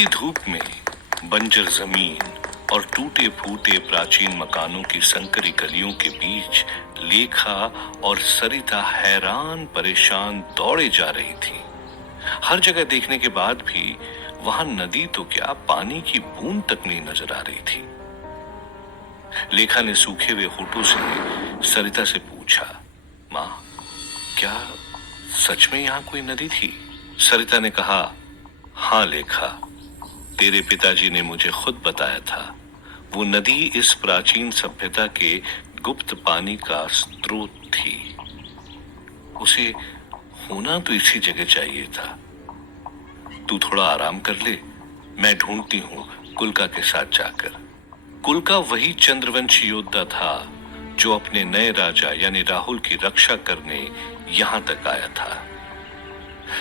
जलती धूप में बंजर जमीन और टूटे फूटे प्राचीन मकानों की संकरी गलियों के बीच लेखा और सरिता हैरान परेशान दौड़े जा रही थी। हर जगह देखने के बाद भी वहां नदी तो क्या पानी की बूंद तक नहीं नजर आ रही थी। लेखा ने सूखे हुए होठों से सरिता से पूछा, मां, क्या सच में यहां कोई नदी थी? सरिता ने कहा, हाँ लेखा, तेरे पिताजी ने मुझे खुद बताया था। वो नदी इस प्राचीन सभ्यता के गुप्त पानी का स्रोत थी। उसे होना तो इसी जगह चाहिए था। तू थोड़ा आराम कर ले, मैं ढूंढती हूँ कुलका के साथ जाकर। कुलका वही चंद्रवंशी योद्धा था जो अपने नए राजा यानी राहुल की रक्षा करने यहां तक आया था।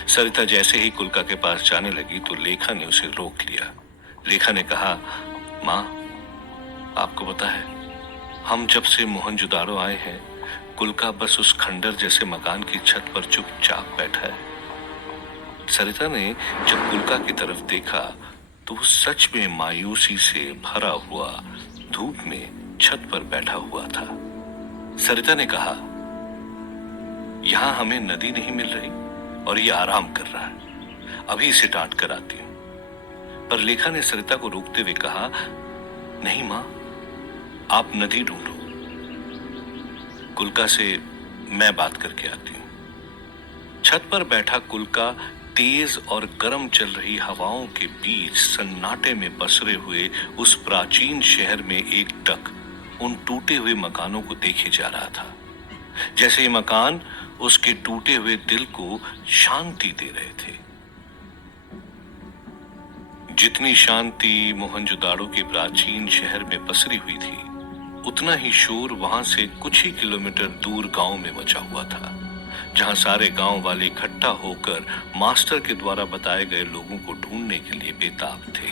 सरिता जैसे ही कुलका के पास जाने लगी तो लेखा ने उसे रोक लिया। लेखा ने कहा, मां, आपको पता है, हम जब से मोहनजोदाड़ो आए हैं, कुलका बस उस खंडर जैसे मकान की छत पर चुपचाप बैठा है। सरिता ने जब कुलका की तरफ देखा तो वो सच में मायूसी से भरा हुआ धूप में छत पर बैठा हुआ था। सरिता ने कहा, यहां हमें नदी नहीं मिल रही और ये आराम कर रहा है, अभी इसे डांट कर आती हूं। पर लेखा ने सरिता को रोकते हुए कहा, नहीं मां, आप नदी ढूंढो, कुलका से मैं बात करके आती हूं। छत पर बैठा कुलका तेज और गर्म चल रही हवाओं के बीच सन्नाटे में पसरे हुए उस प्राचीन शहर में एकटक उन टूटे हुए मकानों को देखे जा रहा था, जैसे ये मकान उसके टूटे हुए दिल को शांति दे रहे थे। जितनी शांति मोहनजोदाड़ो के प्राचीन शहर में पसरी हुई थी, उतना ही शोर वहां से कुछ ही किलोमीटर दूर गांव में मचा हुआ था, जहां सारे गांव वाले इकट्ठा होकर मास्टर के द्वारा बताए गए लोगों को ढूंढने के लिए बेताब थे।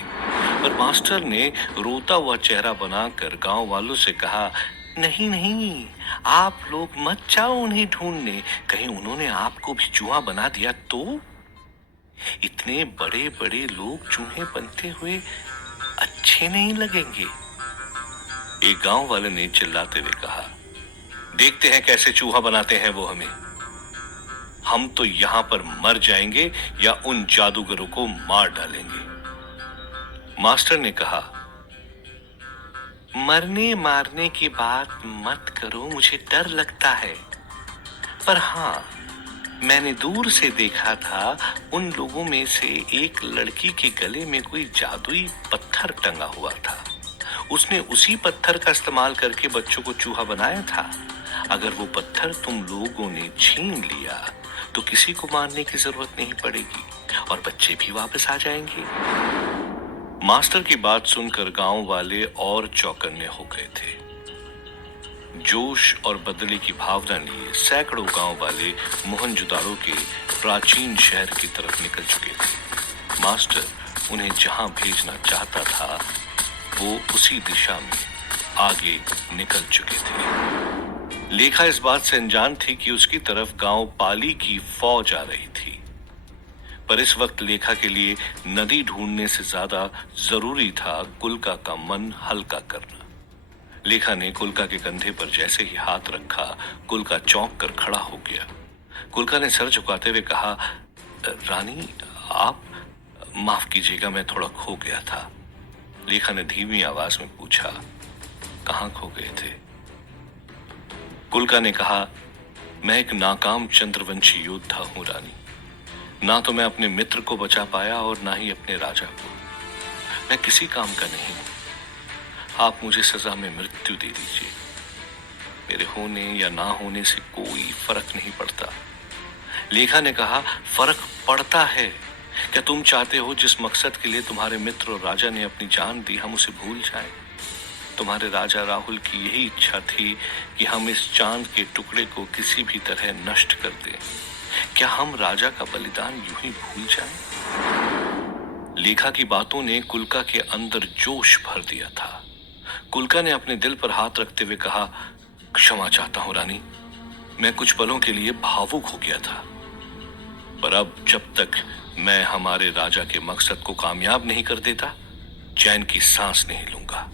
पर मास्टर ने रोता हुआ चेहरा बनाकर गांव वालों से कहा, नहीं नहीं, आप लोग मत जाओ उन्हें ढूंढने, कहीं उन्होंने आपको भी चूहा बना दिया तो? इतने बड़े बड़े लोग चूहे बनते हुए अच्छे नहीं लगेंगे। एक गांव वाले ने चिल्लाते हुए कहा, देखते हैं कैसे चूहा बनाते हैं वो हमें। हम तो यहां पर मर जाएंगे या उन जादूगरों को मार डालेंगे। मास्टर ने कहा, मरने मारने की बात मत करो, मुझे डर लगता है। पर हां, मैंने दूर से देखा था, उन लोगों में से एक लड़की के गले में कोई जादुई पत्थर टंगा हुआ था। उसने उसी पत्थर का इस्तेमाल करके बच्चों को चूहा बनाया था। अगर वो पत्थर तुम लोगों ने छीन लिया तो किसी को मारने की जरूरत नहीं पड़ेगी और बच्चे भी वापस आ जाएंगे। मास्टर की बात सुनकर गांव वाले और चौकन्ने हो गए थे। जोश और बदले की भावना लिए सैकड़ों गांव वाले मोहनजोदाड़ो के प्राचीन शहर की तरफ निकल चुके थे। मास्टर उन्हें जहां भेजना चाहता था, वो उसी दिशा में आगे निकल चुके थे। लेखा इस बात से अनजान थी कि उसकी तरफ गांव पाली की फौज आ रही थी। पर इस वक्त लेखा के लिए नदी ढूंढने से ज्यादा जरूरी था कुलका का मन हल्का करना। लेखा ने कुलका के कंधे पर जैसे ही हाथ रखा, कुलका चौंक कर खड़ा हो गया। कुलका ने सर झुकाते हुए कहा, रानी, आप माफ कीजिएगा, मैं थोड़ा खो गया था। लेखा ने धीमी आवाज में पूछा, कहां खो गए थे? कुलका ने कहा, मैं एक नाकाम चंद्रवंशी योद्धा हूं रानी। ना तो मैं अपने मित्र को बचा पाया और ना ही अपने राजा को। मैं किसी काम का नहीं हूं। आप मुझे सजा में मृत्यु दे दीजिए। मेरे होने या ना होने से कोई फर्क नहीं पड़ता। लेखा ने कहा, फर्क पड़ता है। क्या तुम चाहते हो जिस मकसद के लिए तुम्हारे मित्र और राजा ने अपनी जान दी, हम उसे भूल जाएं? तुम्हारे राजा राहुल की यही इच्छा थी कि हम इस चांद के टुकड़े को किसी भी तरह नष्ट कर दें। क्या हम राजा का बलिदान यूं ही भूल जाएं? लेखा की बातों ने कुलका के अंदर जोश भर दिया था। कुलका ने अपने दिल पर हाथ रखते हुए कहा, क्षमा चाहता हूं रानी, मैं कुछ पलों के लिए भावुक हो गया था। पर अब जब तक मैं हमारे राजा के मकसद को कामयाब नहीं कर देता, चैन की सांस नहीं लूंगा।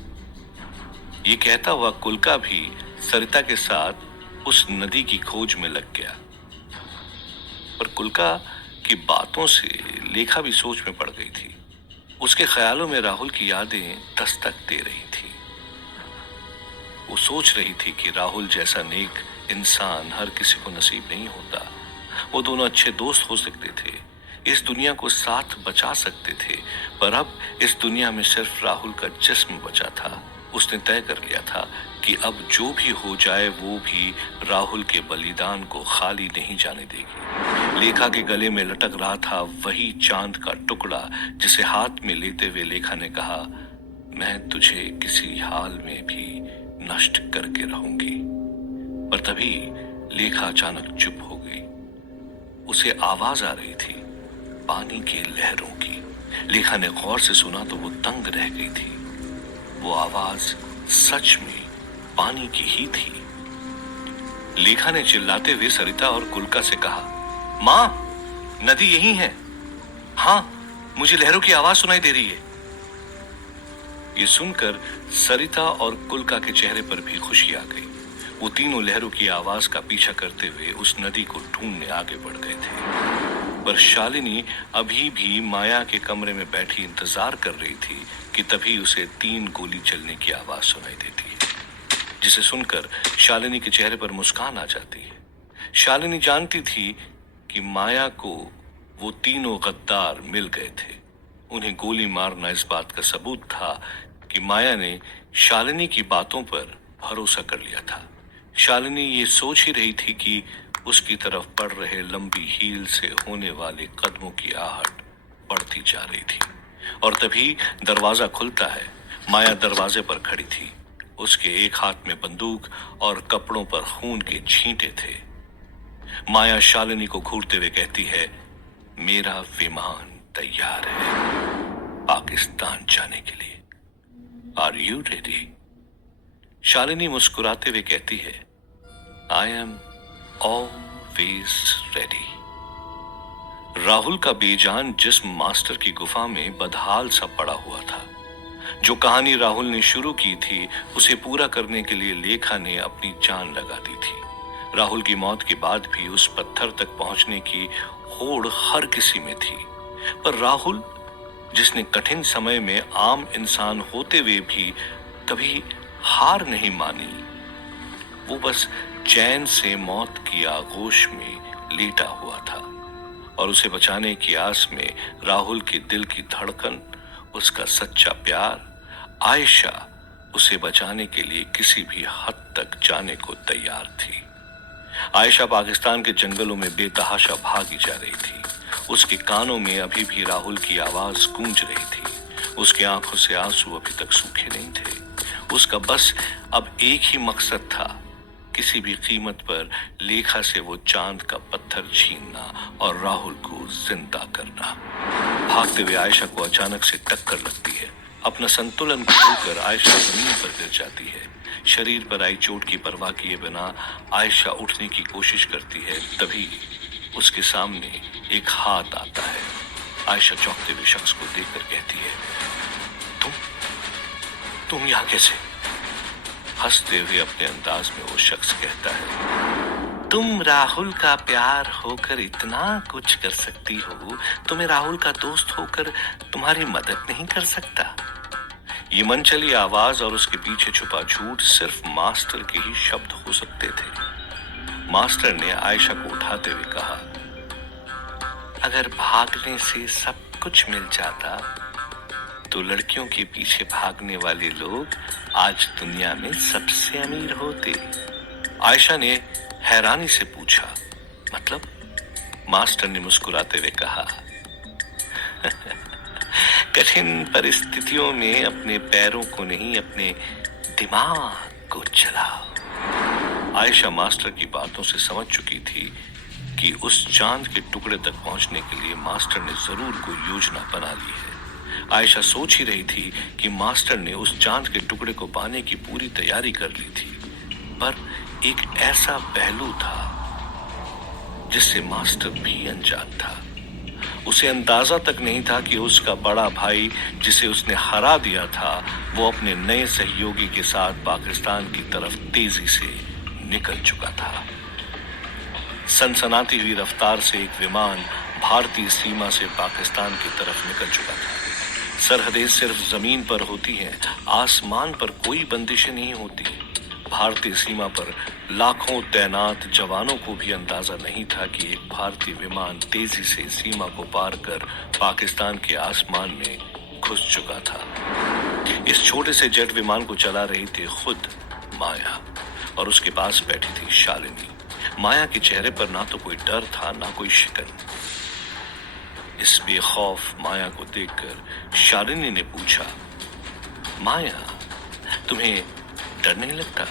ये कहता हुआ कुल्का भी सरिता के साथ उस नदी की खोज में लग गया। पर कुल्का की बातों से लेखा भी सोच में पड़ गई थी। उसके ख्यालों में राहुल की यादें दस्तक दे रही थी। वो सोच रही थी कि राहुल जैसा नेक इंसान हर किसी को नसीब नहीं होता। वो दोनों अच्छे दोस्त हो सकते थे, इस दुनिया को साथ बचा सकते थे, पर अब इस दुनिया में सिर्फ राहुल का जिस्म बचा था। उसने तय कर लिया था कि अब जो भी हो जाए वो भी राहुल के बलिदान को खाली नहीं जाने देगी। लेखा के गले में लटक रहा था वही चांद का टुकड़ा जिसे हाथ में लेते हुए लेखा ने कहा, मैं तुझे किसी हाल में भी नष्ट करके रहूंगी। पर तभी लेखा अचानक चुप हो गई। उसे आवाज आ रही थी, पानी की लहरों की। लेखा ने गौर से सुना तो वो दंग रह गई थी। वो आवाज सच में पानी की ही थी। लेखा ने चिल्लाते हुए सरिता और कुल्का से कहा, मां, नदी यही है। हाँ, मुझे लहरों की आवाज सुनाई दे रही है। ये सुनकर सरिता और कुल्का के चेहरे पर भी खुशी आ गई। वो तीनों लहरों की आवाज का पीछा करते हुए उस नदी को ढूंढने आगे बढ़ गए थे। पर शालिनी अभी भी माया के कमरे में बैठी इंतजार कर रही थी कि तभी उसे 3 गोली चलने की आवाज सुनाई देती है, जिसे सुनकर शालिनी के चेहरे पर मुस्कान आ जाती है। शालिनी जानती थी कि माया को वो तीनों गद्दार मिल गए थे। उन्हें गोली मारना इस बात का सबूत था कि माया ने शालिनी की बातों पर भरोसा कर लिया था। शालिनी ये सोच ही रही थी कि उसकी तरफ बढ़ रहे लंबी हील से होने वाले कदमों की आहट बढ़ती जा रही थी। और तभी दरवाजा खुलता है। माया दरवाजे पर खड़ी थी। उसके एक हाथ में बंदूक और कपड़ों पर खून के छींटे थे। माया शालिनी को घूरते हुए कहती है, मेरा विमान तैयार है पाकिस्तान जाने के लिए। Are you ready? शालिनी मुस्कुराते हुए कहती है, I am always ready. Rahul का बेजान जिस्म मास्टर की गुफा में बदहाल सा पड़ा हुआ था। जो कहानी राहुल ने शुरू की थी उसे पूरा करने के लिए लेखा ने अपनी जान लगा दी थी। राहुल की मौत के बाद भी उस पत्थर तक पहुंचने की होड़ हर किसी में थी। पर राहुल, जिसने कठिन समय में आम इंसान होते हुए भी कभी हार नहीं मानी, वो बस चैन से मौत की आगोश में लेटा हुआ था। और उसे बचाने की आस में राहुल के दिल की धड़कन, उसका सच्चा प्यार, आयशा उसे बचाने के लिए किसी भी हद तक जाने को तैयार थी। आयशा पाकिस्तान के जंगलों में बेतहाशा भागी जा रही थी। उसके कानों में अभी भी राहुल की आवाज गूंज रही थी। उसकी आंखों से आंसू अभी तक सूखे नहीं थे। उसका बस अब एक ही मकसद था, किसी भी कीमत पर लेखा से वो चांद का पत्थर छीनना और राहुल को जिंदा करना। भागते हुए आयशा को अचानक से टक्कर लगती है। अपना संतुलन खोकर आयशा जमीन पर गिर जाती है। शरीर पर आई चोट की परवाह किए बिना आयशा उठने की कोशिश करती है। तभी उसके सामने एक हाथ आता है। आयशा चौंकते हुए शख्स को देखकर कहती है, तुम यहाँ कैसे? हंसते हुए अपने अंदाज में वो शख्स कहता है, तुम राहुल का प्यार होकर इतना कुछ कर सकती हो तो मैं राहुल का दोस्त होकर तुम्हारी मदद नहीं कर सकता। ये मनचली आवाज और उसके पीछे छुपा झूठ सिर्फ मास्टर के ही शब्द हो सकते थे। मास्टर ने आयशा को उठाते हुए कहा, अगर भागने से सब कुछ मिल जाता तो लड़कियों के पीछे भागने वाले लोग आज दुनिया में सबसे अमीर होते। आयशा ने हैरानी से पूछा, मतलब? मास्टर ने मुस्कुराते हुए कहा, कठिन परिस्थितियों में अपने पैरों को नहीं, अपने दिमाग को चलाओ। आयशा मास्टर की बातों से समझ चुकी थी कि उस चांद के टुकड़े तक पहुंचने के लिए मास्टर ने जरूर कोई योजना बना ली है। आयशा सोच ही रही थी कि मास्टर ने उस चांद के टुकड़े को पाने की पूरी तैयारी कर ली थी, पर एक ऐसा पहलू था जिससे मास्टर भी अनजान था। उसे अंदाजा तक नहीं था कि उसका बड़ा भाई, जिसे उसने हरा दिया था, वो अपने नए सहयोगी के साथ पाकिस्तान की तरफ तेजी से निकल चुका था। सनसनाती हुई रफ्तार से एक विमान भारतीय सीमा से पाकिस्तान की तरफ निकल चुका था। सरहदें सिर्फ जमीन पर होती हैं, आसमान पर कोई बंदिशें नहीं होती। भारतीय सीमा पर लाखों तैनात जवानों को भी अंदाजा नहीं था कि एक भारतीय विमान तेजी से सीमा को पार कर पाकिस्तान के आसमान में घुस चुका था। इस छोटे से जेट विमान को चला रही थी खुद माया, और उसके पास बैठी थी शालिनी। माया के चेहरे पर ना तो कोई डर था, ना कोई शिकन। इस बेखौफ माया को देखकर शालिनी ने पूछा, माया, तुम्हें डर नहीं लगता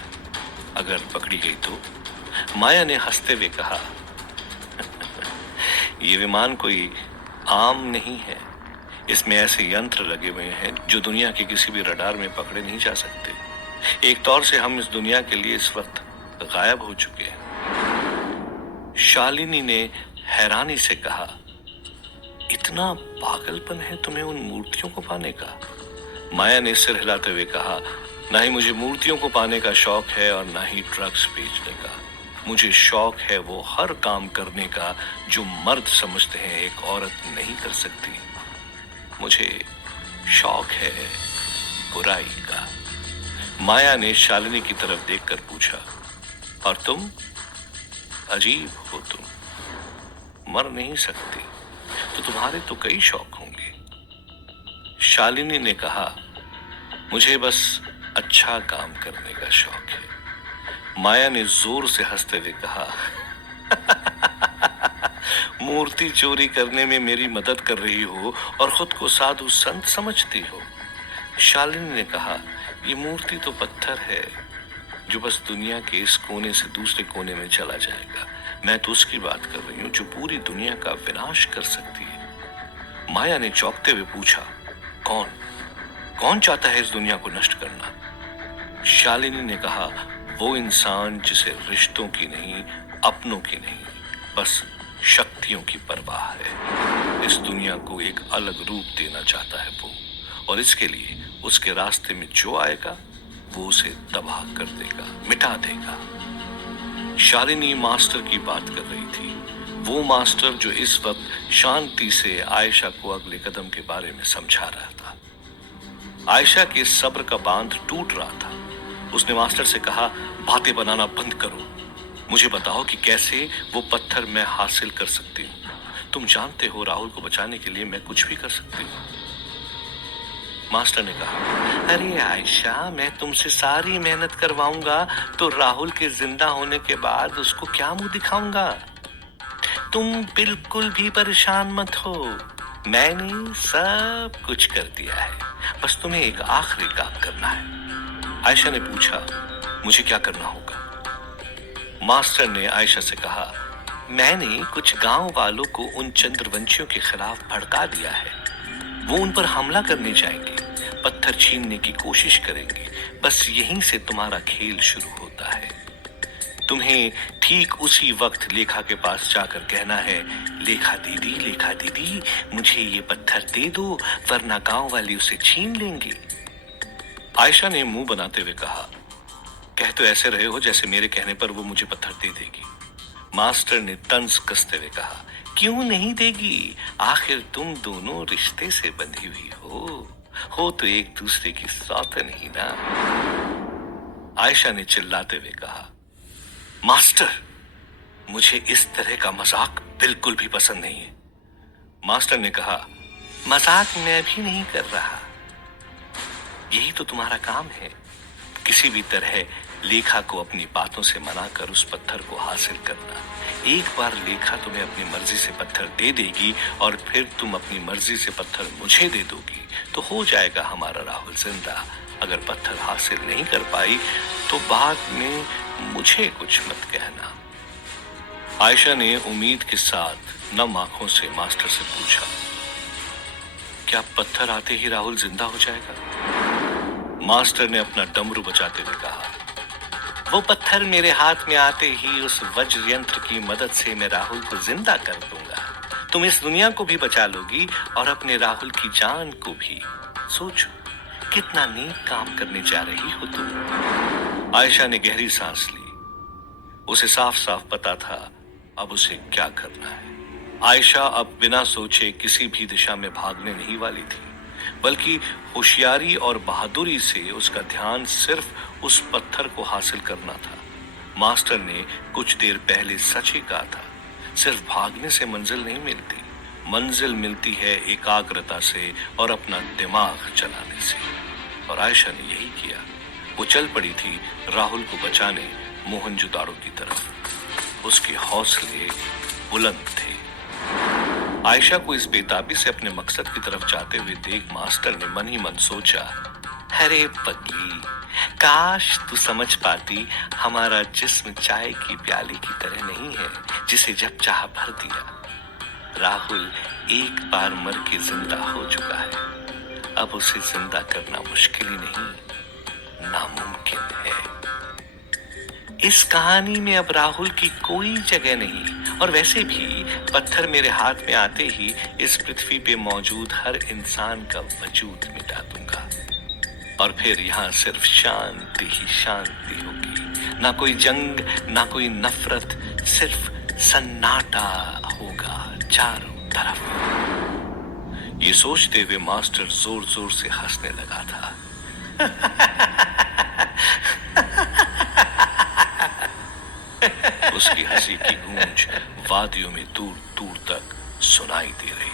अगर पकड़ी गई तो? माया ने हंसते हुए कहा, ये विमान कोई आम नहीं है। इसमें ऐसे यंत्र लगे हुए हैं जो दुनिया के किसी भी रडार में पकड़े नहीं जा सकते। एक तौर से हम इस दुनिया के लिए इस वक्त गायब हो चुके हैं। शालिनी ने हैरानी से कहा, इतना पागलपन है तुम्हें उन मूर्तियों को पाने का? माया ने सिर हिलाते हुए कहा, ना ही मुझे मूर्तियों को पाने का शौक है और ना ही ड्रग्स बेचने का। मुझे शौक है वो हर काम करने का जो मर्द समझते हैं एक औरत नहीं कर सकती। मुझे शौक है बुराई का। माया ने शालिनी की तरफ देखकर पूछा, और तुम? अजीब हो तुम, मर नहीं सकती, तो तुम्हारे तो कई शौक होंगे। शालिनी ने कहा, मुझे बस अच्छा काम करने का शौक है। माया ने जोर से हंसते हुए कहा, मूर्ति चोरी करने में मेरी मदद कर रही हो और खुद को साधु संत समझती हो। शालिनी ने कहा, ये मूर्ति तो पत्थर है जो बस दुनिया के इस कोने से दूसरे कोने में चला जाएगा। मैं तो उसकी बात कर रही हूं जो पूरी दुनिया का विनाश कर सकती है। माया ने चौंकते हुए पूछा, कौन चाहता है इस दुनिया को नष्ट करना? शालिनी ने कहा, वो इंसान जिसे रिश्तों की नहीं, अपनों की नहीं, बस शक्तियों की परवाह है। इस दुनिया को एक अलग रूप देना चाहता है वो, और इसके लिए उसके रास्ते में जो आएगा वो उसे तबाह कर देगा, मिटा देगा। शालिनी मास्टर की बात कर रही थी, वो मास्टर जो इस वक्त शांति से आयशा को अगले कदम के बारे में समझा रहा था। आयशा के सब्र का बांध टूट रहा था। उसने मास्टर से कहा, बातें बनाना बंद करो, मुझे बताओ कि कैसे वो पत्थर मैं हासिल कर सकती हूँ। तुम जानते हो राहुल को बचाने के लिए मैं कुछ भी कर सकती हूँ। मास्टर ने कहा, अरे आयशा, मैं तुमसे सारी मेहनत करवाऊंगा तो राहुल के जिंदा होने के बाद उसको क्या मुंह दिखाऊंगा? तुम बिल्कुल भी परेशान मत हो, मैंने सब कुछ कर दिया है, बस तुम्हें एक आखिरी काम करना है। आयशा ने पूछा, मुझे क्या करना होगा? मास्टर ने आयशा से कहा, मैंने कुछ गांव वालों को उन चंद्रवंशियों के खिलाफ भड़का दिया है। वो उन पर हमला करने जाएंगे, पत्थर छीनने की कोशिश करेंगे। बस यहीं से तुम्हारा खेल शुरू होता है। तुम्हें ठीक उसी वक्त लेखा के पास जाकर कहना है, लेखा दीदी, मुझे ये पत्थर दे दो, वरना गांव वाले उसे छीन लेंगे। आयशा ने मुंह बनाते हुए कहा, कह तो ऐसे रहे हो जैसे मेरे कहने पर वो मुझे पत्थर दे देगी। मास्टर ने तंज कसते हुए कहा, क्यों नहीं देगी? आखिर तुम दोनों रिश्ते से बंधी हुई हो तो एक दूसरे की सौतन ही ना। आयशा ने चिल्लाते हुए कहा, मास्टर, मुझे इस तरह का मजाक बिल्कुल भी पसंद नहीं है। मास्टर ने कहा, मजाक मैं भी नहीं कर रहा, यही तो तुम्हारा काम है, किसी भी तरह लेखा को अपनी बातों से मनाकर उस पत्थर को हासिल करना। एक बार लेखा तुम्हें अपनी मर्जी से पत्थर दे देगी और फिर तुम अपनी मर्जी से पत्थर मुझे दे दोगी, तो हो जाएगा हमारा राहुल जिंदा। अगर पत्थर हासिल नहीं कर पाई तो बाद में मुझे कुछ मत कहना। आयशा ने उम्मीद के साथ नम आंखों से मास्टर से पूछा, क्या पत्थर आते ही राहुल जिंदा हो जाएगा? मास्टर ने अपना डमरू बजाते हुए कहा, वो पत्थर मेरे हाथ में आते ही उस वज्र यंत्र की मदद से मैं राहुल को जिंदा कर दूंगा। तुम इस दुनिया को भी बचा लोगी और अपने राहुल की जान को भी। सोचो कितना नेक काम करने जा रही हो तुम। आयशा ने गहरी सांस ली। उसे साफ साफ पता था अब उसे क्या करना है। आयशा अब बिना सोचे किसी भी दिशा में भागने नहीं वाली थी, बल्कि होशियारी और बहादुरी से उसका ध्यान सिर्फ उस पत्थर को हासिल करना था। मास्टर ने कुछ देर पहले सच ही कहा था, सिर्फ भागने से मंजिल नहीं मिलती, मंजिल मिलती है एकाग्रता से और अपना दिमाग चलाने से। और आयशा ने यही किया। वो चल पड़ी थी राहुल को बचाने मोहनजोदाड़ो की तरफ। उसके हौसले बुलंद थे। आयशा को इस बेताबी से अपने मकसद की तरफ जाते हुए देख मास्टर ने मन ही मन सोचा, अरे पगली, काश तू समझ पाती हमारा जिस्म चाय की प्याली की तरह नहीं है जिसे जब चाह भर दिया। राहुल एक बार मर के जिंदा हो चुका है, अब उसे जिंदा करना मुश्किल ही नहीं, नामुमकिन है। इस कहानी में अब राहुल की कोई जगह नहीं, और वैसे भी पत्थर मेरे हाथ में आते ही इस पृथ्वी पे मौजूद हर इंसान का वजूद मिटा दूंगा, और फिर यहाँ सिर्फ शांति ही शांति होगी। ना कोई जंग, ना कोई नफरत, सिर्फ सन्नाटा होगा चारों तरफ। ये सोचते हुए मास्टर जोर जोर से हंसने लगा था। उसकी हंसी की गूंज वादियों में दूर दूर तक सुनाई दे रही